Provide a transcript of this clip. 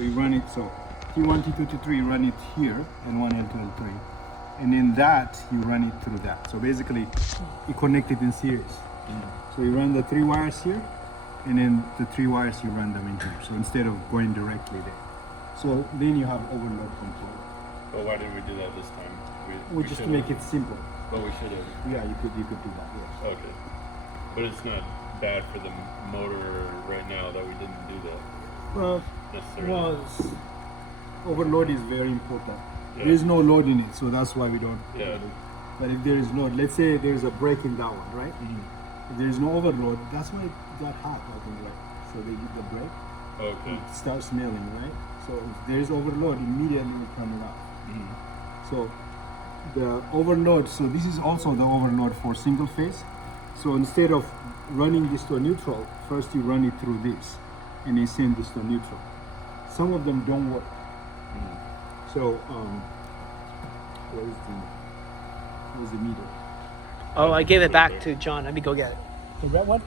So you run it, so T1, T2, T3, you run it here, and one L2, L3. And in that, you run it through that. So basically, you connect it in series. So you run the 3 wires here, and then the 3 wires, you run them in here. So instead of going directly there. So then you have overload control. But why didn't we do that this time? We just to make it simple. But we should have. Yeah, you could do that, yes. Okay. But it's not bad for the motor right now that we didn't do that. Well, Necessarily. overload is very important. Yeah. There is no load in it, so that's why we don't. Yeah. But if there is load, let's say there's a break in that one, right? If there is no overload, that's why it got hot, I think, right? So they give the brake, Okay. it starts smelling, right? So if there is overload, immediately we turn it off. So the overload, so this is also the overload for single phase. So instead of running this to a neutral, first you run it through this, and you send this to neutral. Some of them don't work. So where's the meter? Oh, I gave it back to John. Let me go get it. The red one?